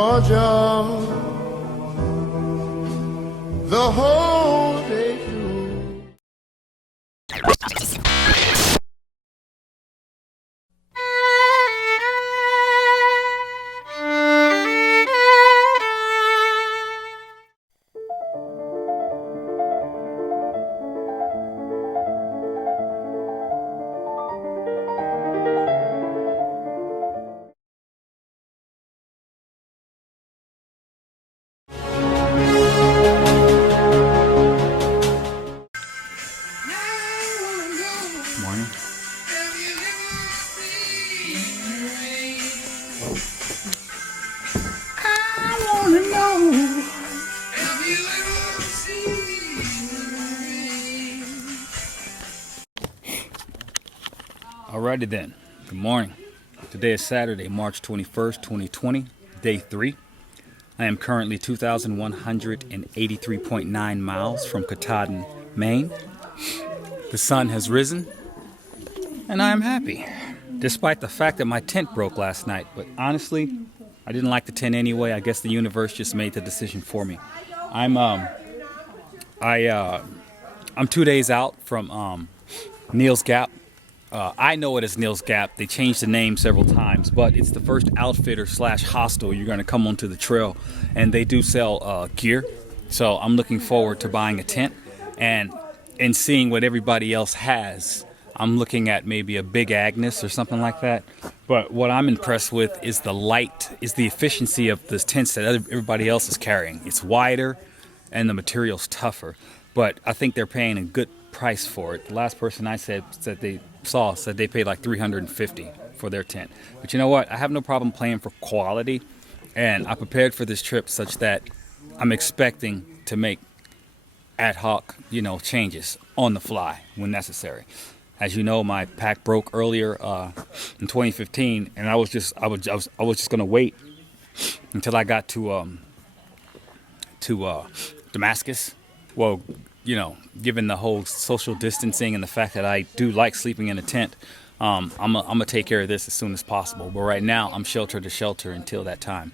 Georgia, the whole day through. Morning. I wanna know. Alrighty then. Good morning. Today is Saturday, March 21st, 2020, day 3. I am currently 2,183.9 miles from Katahdin, Maine. The sun has risen, and I am happy, despite the fact that my tent broke last night. But honestly, I didn't like the tent anyway. I guess the universe just made the decision for me. I'm 2 days out from Neil's Gap. I know it as Neil's Gap. They changed the name several times, but it's the first outfitter / hostel you're going to come onto the trail, and they do sell gear. So I'm looking forward to buying a tent and seeing what everybody else has. I'm looking at maybe a Big Agnes or something like that. But what I'm impressed with is the efficiency of the tents that everybody else is carrying. It's wider and the material's tougher. But I think they're paying a good price for it. The last person I said they paid like $350 for their tent. But you know what? I have no problem paying for quality. And I prepared for this trip such that I'm expecting to make ad hoc, changes on the fly when necessary. As you know, my pack broke earlier in 2015, and I was just gonna wait until I got to Damascus. Well, given the whole social distancing and the fact that I do like sleeping in a tent, I'm gonna take care of this as soon as possible. But right now, I'm shelter to shelter until that time.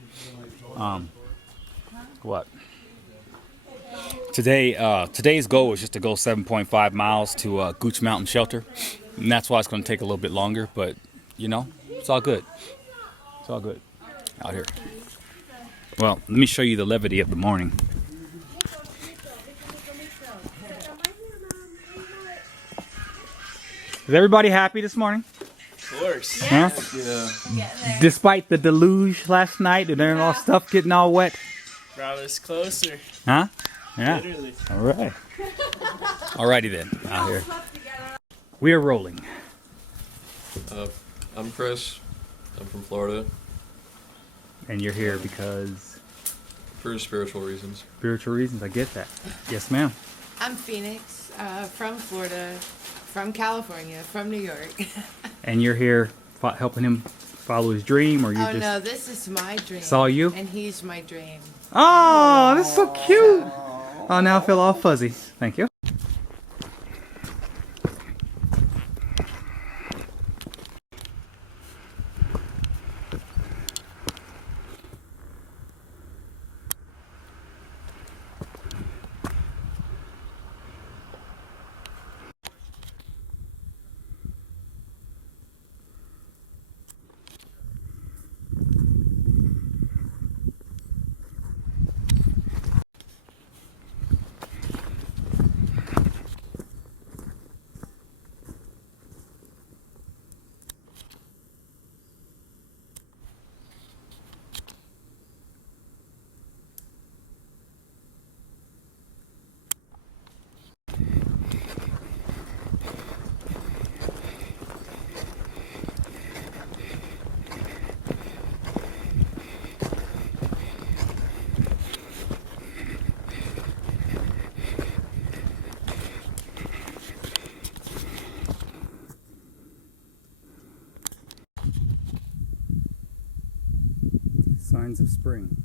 Today's goal is just to go 7.5 miles to Gooch Mountain Shelter, and that's why it's going to take a little bit longer. But it's all good. It's all good out here. Well, let me show you the levity of the morning. Is everybody happy this morning? Of course. Huh? Yeah. Despite the deluge last night and all stuff getting all wet. Brought us closer. Huh? Yeah. Literally. All right. Alrighty then. Out here. We are rolling. I'm Chris. I'm from Florida. And you're here because? For spiritual reasons. Spiritual reasons. I get that. Yes, ma'am. I'm Phoenix, from Florida, from California, from New York. And you're here helping him follow his dream, or you just? No, this is my dream. Saw you? And he's my dream. Oh, this is so cute. Oh, now I feel all fuzzy. Thank you. Signs of spring.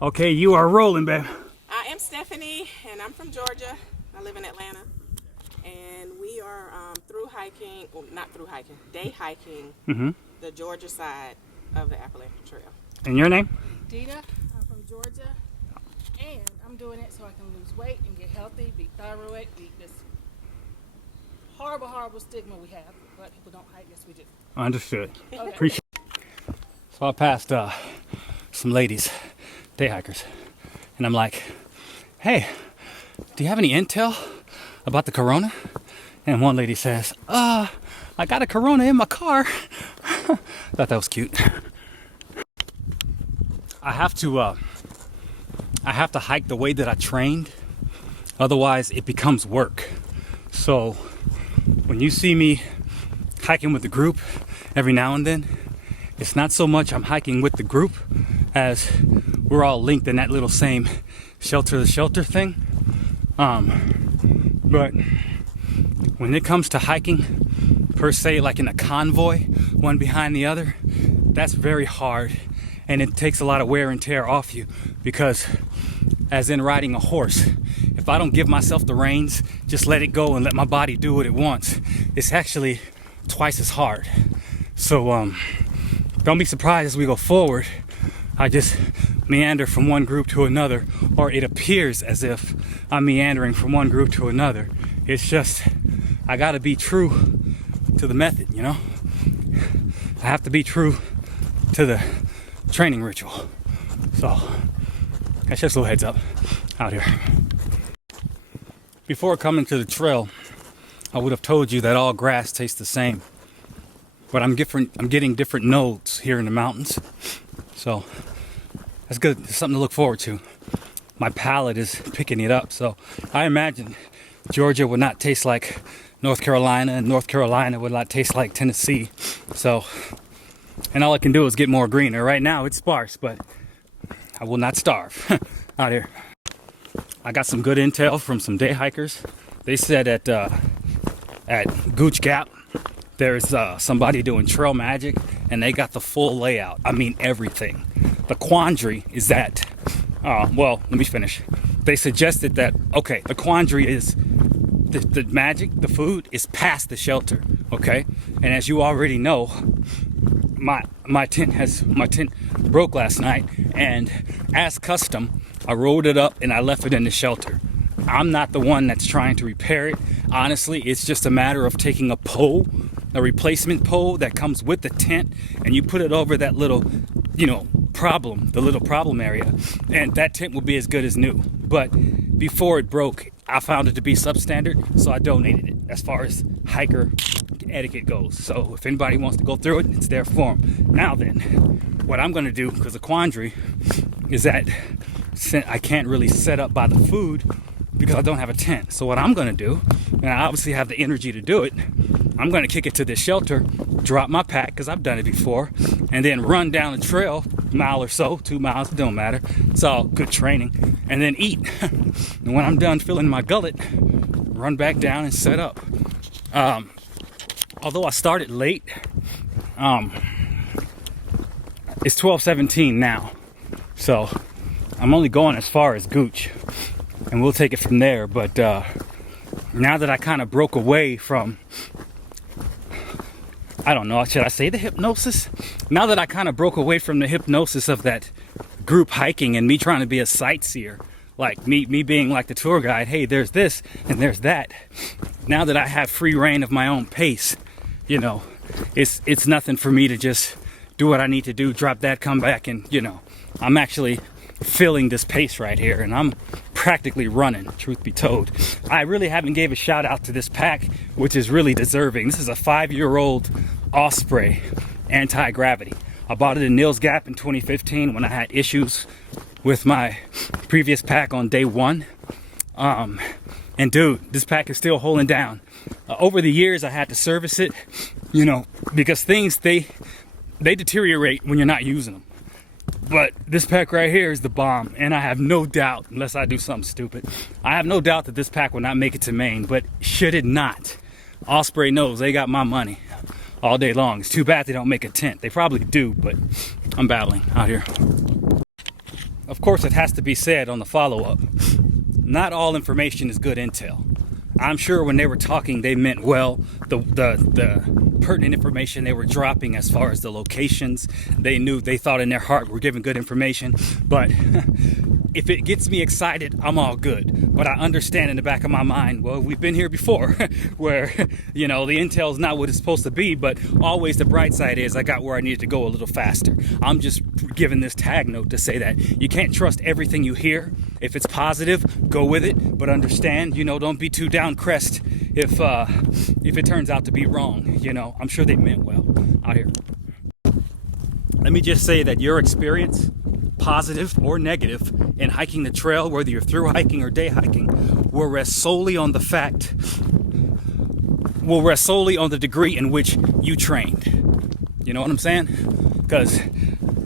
Okay, you are rolling, babe. I am Stephanie, and I'm from Georgia. I live in Atlanta, and we are through hiking, well, not through hiking, day hiking the Georgia side of the Appalachian Trail. And your name? Dita, I'm from Georgia, and I'm doing it so I can lose weight and get healthy, beat thyroid, beat this horrible stigma we have. Black people don't hike, yes we do. Understood. Okay. Appreciate it. So I passed some ladies, day hikers, and I'm like, hey, do you have any intel about the corona? And one lady says, I got a corona in my car. Thought that was cute. I have to hike the way that I trained, otherwise it becomes work. So when you see me hiking with the group every now and then, it's not so much I'm hiking with the group as we're all linked in that little same shelter to shelter thing. But when it comes to hiking per se, like in a convoy, one behind the other, that's very hard, and it takes a lot of wear and tear off you, because as in riding a horse, if I don't give myself the reins, just let it go and let my body do what it wants, it's actually twice as hard. So don't be surprised as we go forward, I just meander from one group to another, or it appears as if I'm meandering from one group to another. It's just, I gotta be true to the method, you know? I have to be true to the training ritual. So that's just a little heads up out here. Before coming to the trail, I would have told you that all grass tastes the same, but I'm getting different nodes here in the mountains, so that's good. It's something to look forward to. My palate is picking it up, so I imagine Georgia would not taste like North Carolina, and North Carolina would not taste like Tennessee. So, and all I can do is get more greener. Right now it's sparse, but I will not starve out here. I got some good intel from some day hikers. They said at Gooch Gap, there's somebody doing trail magic, and they got the full layout. I mean, everything. The quandary is that, well, let me finish. They suggested that, okay, the quandary is the magic, the food is past the shelter, okay? And as you already know, my tent broke last night, and as custom, I rolled it up and I left it in the shelter. I'm not the one that's trying to repair it. Honestly, it's just a matter of taking a pole, a replacement pole that comes with the tent, and you put it over that little, the little problem area, and that tent will be as good as new. But before it broke, I found it to be substandard, so I donated it as far as hiker etiquette goes. So if anybody wants to go through it, it's there for them. Now then, what I'm gonna do, because the quandary is that I can't really set up by the food because I don't have a tent. So what I'm gonna do, and I obviously have the energy to do it, I'm gonna kick it to this shelter, drop my pack, because I've done it before, and then run down the trail, a mile or so, 2 miles, it don't matter. It's all good training. And then eat. And when I'm done filling my gullet, run back down and set up. Although I started late, it's 12:17 now. So I'm only going as far as Gooch, and we'll take it from there. But now that I kind of broke away from, I don't know, should I say the hypnosis? Now that I kind of broke away from the hypnosis of that group hiking and me trying to be a sightseer, like me being like the tour guide, hey, there's this and there's that. Now that I have free reign of my own pace, it's nothing for me to just do what I need to do, drop that, come back, and I'm actually feeling this pace right here, and I'm practically running, truth be told. I really haven't gave a shout out to this pack, which is really deserving. This is a 5-year-old Osprey anti-gravity. I bought it in Neil's Gap in 2015 when I had issues with my previous pack on day one. And dude, this pack is still holding down. Over the years, I had to service it, because things, they deteriorate when you're not using them. But this pack right here is the bomb, and I have no doubt, unless I do something stupid, I have no doubt that this pack will not make it to Maine. But should it not, Osprey knows they got my money all day long. It's too bad they don't make a tent. They probably do, but I'm battling out here. of course, it has to be said on the follow-up, not all information is good intel. I'm sure when they were talking, they meant well. The pertinent information they were dropping as far as the locations, they thought in their heart were giving good information. But if it gets me excited, I'm all good. But I understand in the back of my mind, well, we've been here before where, the intel's not what it's supposed to be, but always the bright side is I got where I needed to go a little faster. I'm just giving this tag note to say that you can't trust everything you hear. If it's positive, go with it, but understand, don't be too down crest if it turns out to be wrong. I'm sure they meant well out here. Let me just say that your experience, positive or negative, in hiking the trail, whether you're through hiking or day hiking, will rest solely on the degree in which you trained. You know what I'm saying? Because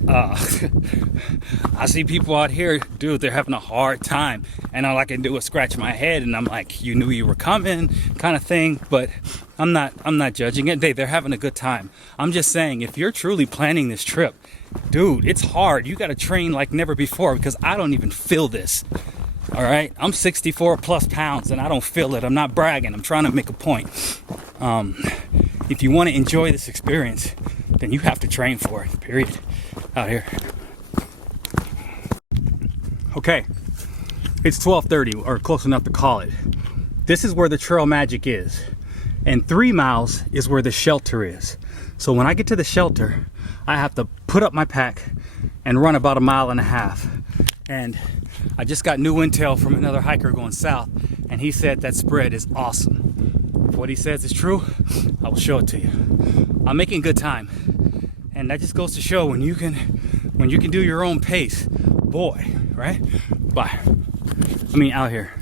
I see people out here, dude, they're having a hard time, and all I can do is scratch my head, and I'm like, you knew you were coming, kind of thing. But I'm not judging it. They're having a good time. I'm just saying, if you're truly planning this trip, dude, it's hard. You got to train like never before, because I don't even feel this. All right, I'm 64 plus pounds, and I don't feel it. I'm not bragging. I'm trying to make a point. If you want to enjoy this experience, then you have to train for it, period, out here. Okay, it's 12:30, or close enough to call it. This is where the trail magic is, and 3 miles is where the shelter is. So when I get to the shelter, I have to put up my pack and run about 1.5 miles. And I just got new intel from another hiker going south, and he said that spread is awesome. If what he says is true, I will show it to you. I'm making good time, and that just goes to show when you can do your own pace, boy, right? Bye. I mean, out here.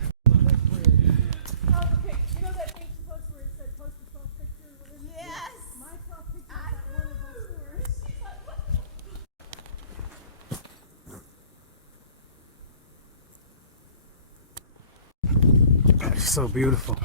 It's so beautiful.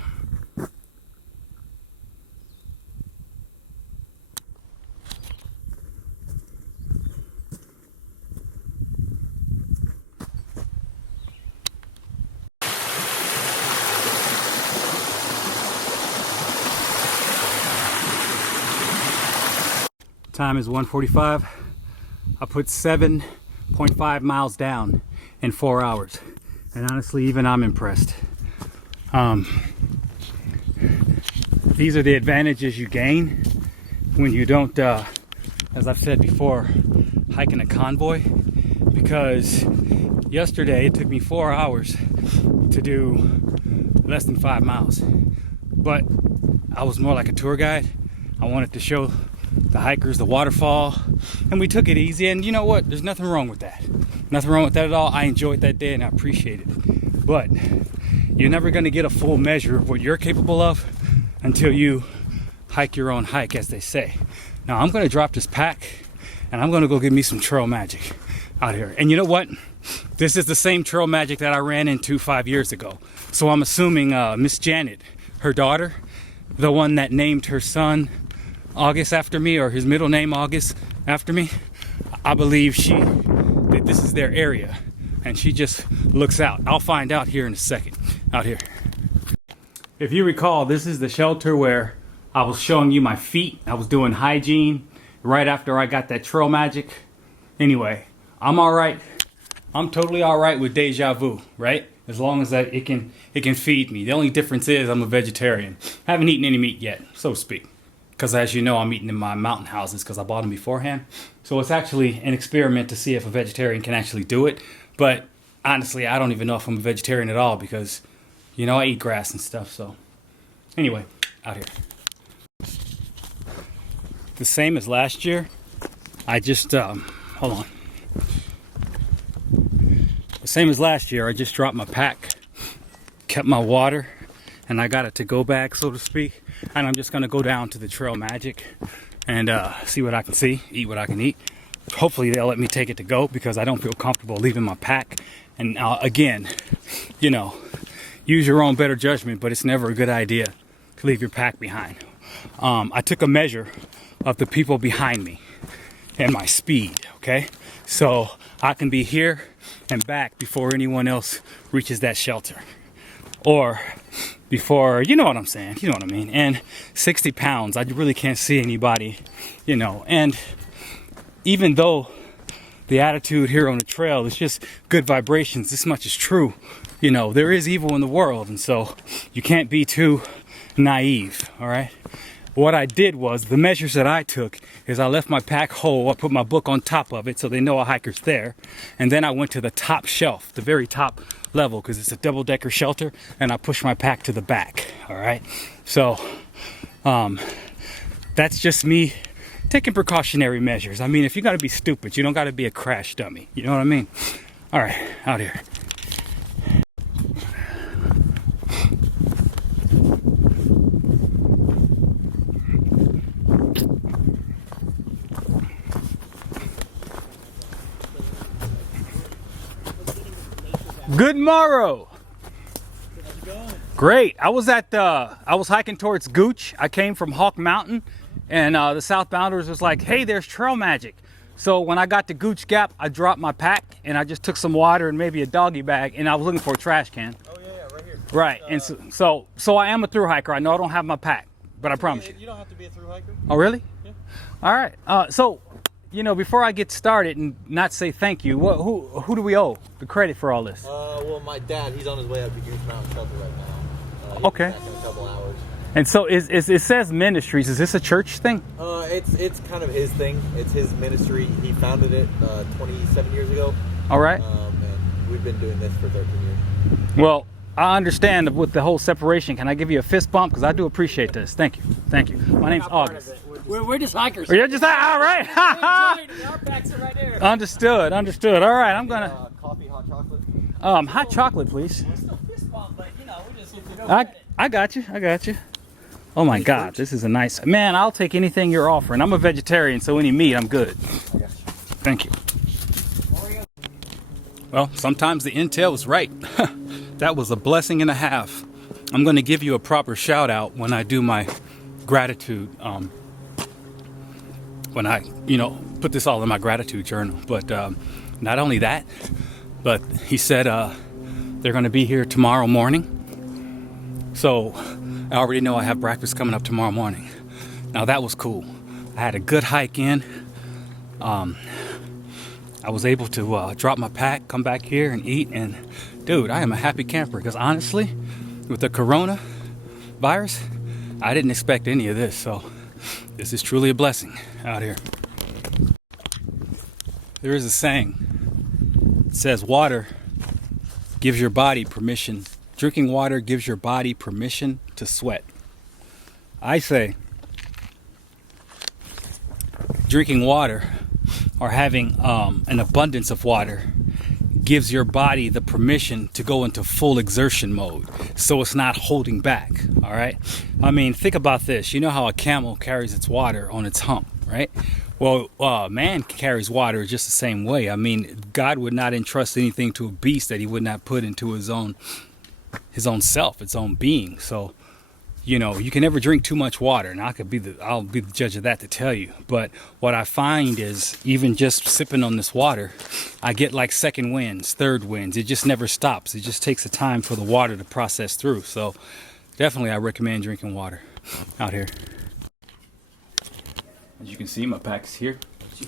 Time is 1:45. I put 7.5 miles down in 4 hours, and honestly, even I'm impressed. These are the advantages you gain when you don't, as I've said before, hike in a convoy. Because yesterday it took me 4 hours to do less than 5 miles, but I was more like a tour guide. I wanted to show the hikers the waterfall, and we took it easy. And you know what? There's nothing wrong with that. Nothing wrong with that at all. I enjoyed that day and I appreciated it. But you're never going to get a full measure of what you're capable of until you hike your own hike, as they say. Now I'm going to drop this pack and I'm going to go get me some trail magic out here. And you know what? This is the same trail magic that I ran into 5 years ago. So I'm assuming Miss Janet, her daughter, the one that named her son August after me, or his middle name August after me, I believe that this is their area, and she just looks out. I'll find out here in a second. Out here. If you recall, this is the shelter where I was showing you my feet. I was doing hygiene right after I got that trail magic. Anyway, I'm all right. I'm totally all right with deja vu, right? As long as it can feed me. The only difference is I'm a vegetarian. I haven't eaten any meat yet, so to speak. Because as you know, I'm eating in my mountain houses because I bought them beforehand. So it's actually an experiment to see if a vegetarian can actually do it. But honestly, I don't even know if I'm a vegetarian at all because, I eat grass and stuff. So anyway, out here. The same as last year. I just, hold on. The same as last year, I just dropped my pack, kept my water, and I got a to-go bag, so to speak. And I'm just gonna go down to the Trail Magic and see what I can see, eat what I can eat. Hopefully they'll let me take it to go because I don't feel comfortable leaving my pack. And again, use your own better judgment, but it's never a good idea to leave your pack behind. I took a measure of the people behind me. and my speed, okay? So I can be here and back before anyone else reaches that shelter. Or before, you know what I'm saying, you know what I mean. And 60 pounds, I really can't see anybody, you know. And even though the attitude here on the trail is just good vibrations, this much is true. You know, there is evil in the world, and so you can't be too naive, all right? What I did was, the measures that I took is I left my pack whole, I put my book on top of it so they know a hiker's there, and then I went to the top shelf, the very top level, because it's a double-decker shelter, and I pushed my pack to the back, all right? So, that's just me taking precautionary measures. I mean, if you gotta be stupid, you don't gotta be a crash dummy, you know what I mean? All right, out here. Good morrow. Great. I was hiking towards Gooch. I came from Hawk Mountain, and the southbounders was like, hey, there's trail magic. So when I got to Gooch Gap, I dropped my pack and I just took some water and maybe a doggy bag, and I was looking for a trash can. Oh yeah, right here. Right. And so I am a through hiker. I know I don't have my pack, but I promise you. You don't have to be a through hiker. Oh really? Yeah. All right. So, you know, before I get started and not say thank you, who do we owe the credit for all this? Well, my dad, he's on his way up to Goose Mountain Shelter right now. He'll Okay. be back in a couple hours. And so it says ministries. Is this a church thing? It's kind of his thing. It's his ministry. He founded it 27 years ago. All right. And we've been doing this for 13 years. Well, I understand with the whole separation. Can I give you a fist bump? Because I do appreciate this. Thank you. Thank you. My name's August. We're just hikers. Oh, you're just all right. Our backs are right there. Understood. All right. I'm gonna Coffee, hot chocolate. hot chocolate, please. We're still fist bump, but you know, we just I got you. Oh my God, this is a nice man. I'll take anything you're offering. I'm a vegetarian, so any meat, I'm good. Thank you. Well, sometimes the intel was right. That was a blessing and a half. I'm going to give you a proper shout out when I do my gratitude. When I, put this all in my gratitude journal. But not only that, but he said they're going to be here tomorrow morning. So I already know I have breakfast coming up tomorrow morning. Now that was cool. I had a good hike in. I was able to drop my pack, come back here and eat. And dude, I am a happy camper because honestly, with the corona virus, I didn't expect any of this. So this is truly a blessing out here. There is a saying. It says water gives your body permission. Drinking water gives your body permission to sweat. I say drinking water or having an abundance of water gives your body the permission to go into full exertion mode, so it's not holding back. All right. I mean, think about this. You know how a camel carries its water on its hump, right? Well, man carries water just the same way. I mean, God would not entrust anything to a beast that he would not put into his own self, its own being. So, you can never drink too much water, and I'll be the judge of that to tell you. But what I find is even just sipping on this water, I get like second winds, third winds. It just never stops. It just takes the time for the water to process through. So definitely I recommend drinking water out here. As you can see, my pack is here.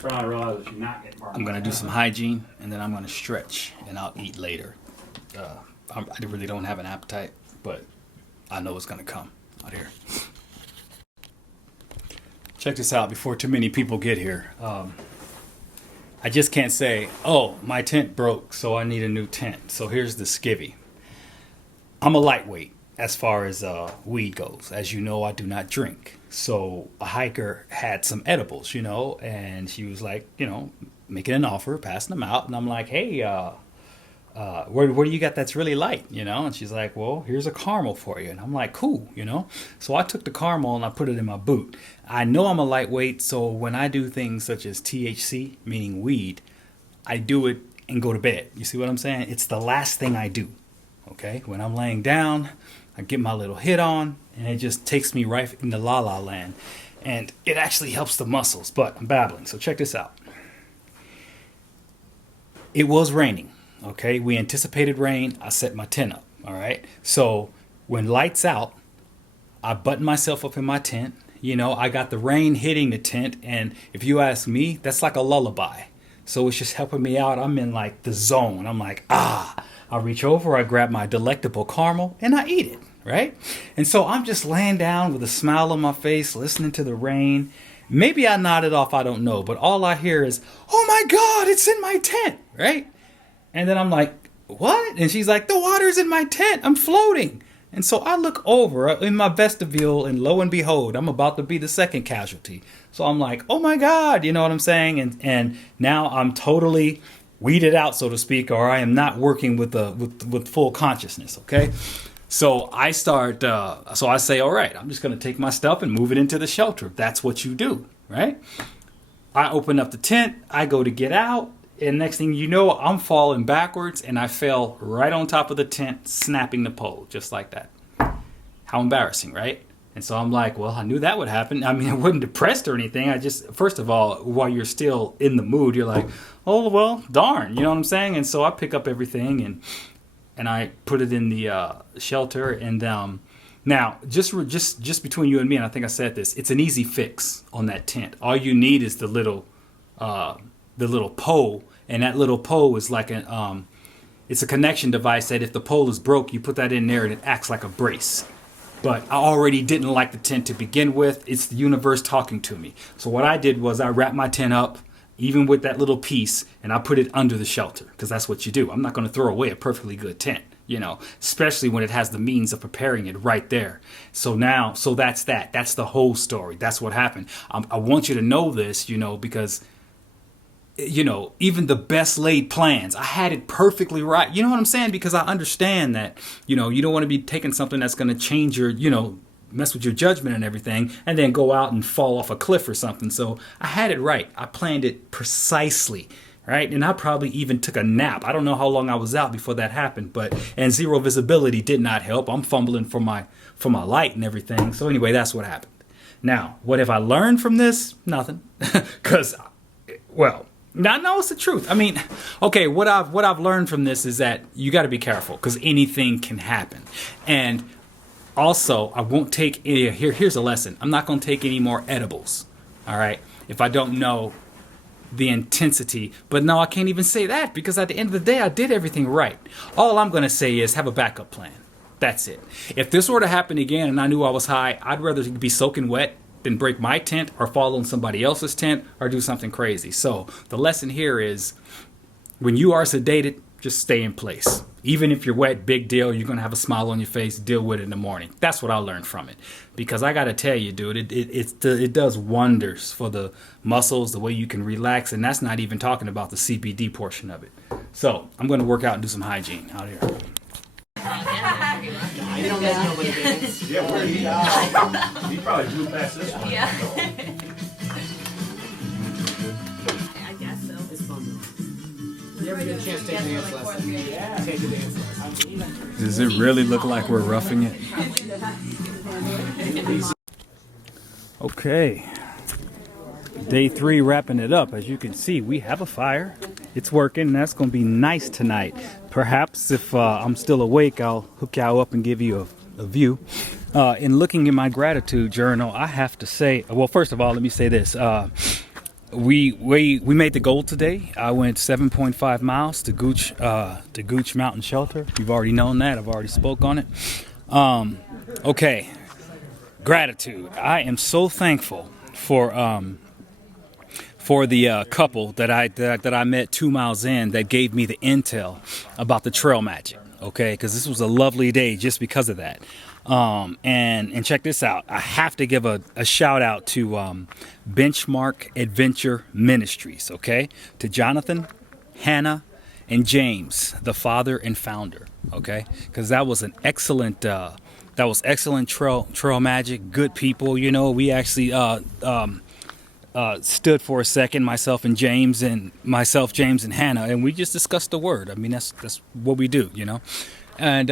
I'm gonna do some hygiene, and then I'm gonna stretch, and I'll eat later. I really don't have an appetite, but I know it's gonna come out here. Check this out before too many people get here. I just can't say, oh, my tent broke, so I need a new tent. So here's the skivvy. I'm a lightweight as far as weed goes. As you know, I do not drink. So a hiker had some edibles, and she was like, making an offer, passing them out. And I'm like, hey, where do you got that's really light, And she's like, well, here's a caramel for you. And I'm like, cool, So I took the caramel and I put it in my boot. I know I'm a lightweight, so when I do things such as THC, meaning weed, I do it and go to bed. You see what I'm saying? It's the last thing I do, okay? When I'm laying down, I get my little hit on, and it just takes me right into la-la land. and it actually helps the muscles. But I'm babbling, so check this out. It was raining. Okay, we anticipated rain. I set my tent up. All right, so when lights out, I button myself up in my tent. You know, I got the rain hitting the tent, and if you ask me, that's like a lullaby. So it's just helping me out. I'm in like the zone. I'm like, I reach over, I grab my delectable caramel, and I eat it, right? And so I'm just laying down with a smile on my face, listening to the rain. Maybe I nodded off, I don't know, but all I hear is, oh my God, it's in my tent, right? And then I'm like, what? And she's like, the water's in my tent, I'm floating. And so I look over in my vestibule, and lo and behold, I'm about to be the second casualty. So I'm like, oh my God, you know what I'm saying? And now I'm totally weeded out, so to speak, or I am not working with full consciousness, okay? So I start, so I say, all right, I'm just going to take my stuff and move it into the shelter. That's what you do, right? I open up the tent, I go to get out, and next thing you know, I'm falling backwards, and I fell right on top of the tent, snapping the pole, just like that. How embarrassing, right? And so I'm like, well, I knew that would happen. I mean, I wasn't depressed or anything. I just, first of all, while you're still in the mood, you're like, oh, well, darn, you know what I'm saying? And so I pick up everything, and I put it in the shelter. And now, just between you and me, and I think I said this, it's an easy fix on that tent. All you need is the little pole, and that little pole is like it's a connection device that if the pole is broke, you put that in there and it acts like a brace. But I already didn't like the tent to begin with. It's the universe talking to me. So what I did was I wrapped my tent up, even with that little piece, and I put it under the shelter, because that's what you do. I'm not going to throw away a perfectly good tent, you know, especially when it has the means of preparing it right there. So that's that. That's the whole story. That's what happened. I want you to know this, you know, because, you know, even the best laid plans, I had it perfectly right. You know what I'm saying? Because I understand that, you know, you don't want to be taking something that's going to change your, you know, mess with your judgment and everything, and then go out and fall off a cliff or something. So I had it right. I planned it precisely, right? And I probably even took a nap. I don't know how long I was out before that happened, and zero visibility did not help. I'm fumbling for my light and everything. So anyway, that's what happened. Now, what have I learned from this? Nothing. Because, well, no, it's the truth. I mean, okay, what I've learned from this is that you got to be careful, because anything can happen. And also, I won't take any, here's a lesson. I'm not going to take any more edibles, all right, if I don't know the intensity. But no, I can't even say that, because at the end of the day, I did everything right. All I'm going to say is have a backup plan. That's it. If this were to happen again and I knew I was high, I'd rather be soaking wet than break my tent or fall on somebody else's tent or do something crazy. So the lesson here is, when you are sedated, just stay in place. Even if you're wet, big deal. You're going to have a smile on your face. Deal with it in the morning. That's what I learned from it. Because I got to tell you, dude, it does wonders for the muscles, the way you can relax. And that's not even talking about the CBD portion of it. So I'm going to work out and do some hygiene out here. You don't let nobody dance. Yeah, where he probably blew past this one. Yeah. I guess so. It's fun though. You ever get a chance to take a dance lesson? Yeah. Take a dance lesson. Does it really look like we're roughing it? Okay. Day 3, wrapping it up. As you can see, we have a fire. It's working, and that's going to be nice tonight. Perhaps if I'm still awake, I'll hook y'all up and give you a view. In looking in my gratitude journal, I have to say, well, first of all, let me say this. We made the goal today. I went 7.5 miles to Gooch Mountain Shelter. You've already known that. I've already spoke on it. Okay. Gratitude. I am so thankful for the couple that I met 2 miles in that gave me the intel about the trail magic. Okay, because this was a lovely day just because of that. And check this out. I have to give a shout out to Benchmark Adventure Ministries. Okay, to Jonathan, Hannah, and James, the father and founder. Okay, because that was an excellent. That was excellent trail magic. Good people. You know, we actually stood for a second, myself, James, and Hannah, and we just discussed the word. I mean, that's what we do, you know. And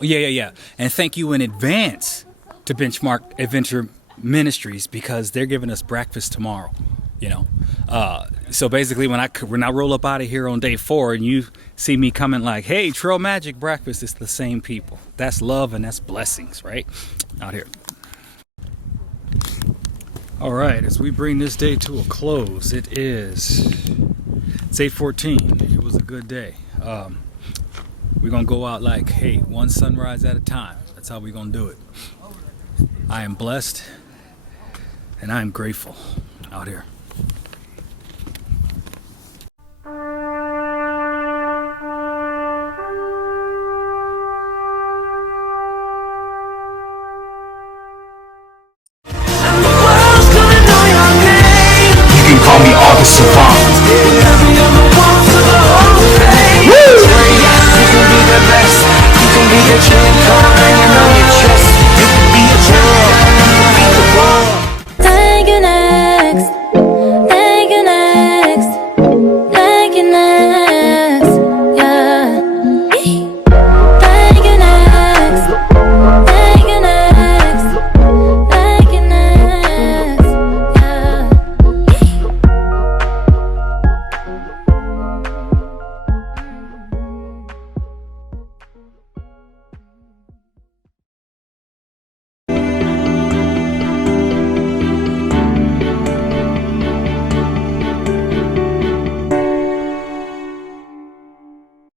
yeah. And thank you in advance to Benchmark Adventure Ministries because they're giving us breakfast tomorrow. You know, so basically when I roll up out of here on day 4 and you see me coming like, hey, Trail Magic breakfast, it's the same people. That's love and that's blessings, right? Out here. All right, as we bring this day to a close, it's 8:14. It was a good day. We're gonna go out like, hey, one sunrise at a time. That's how we're gonna do it. I am blessed and I am grateful out here.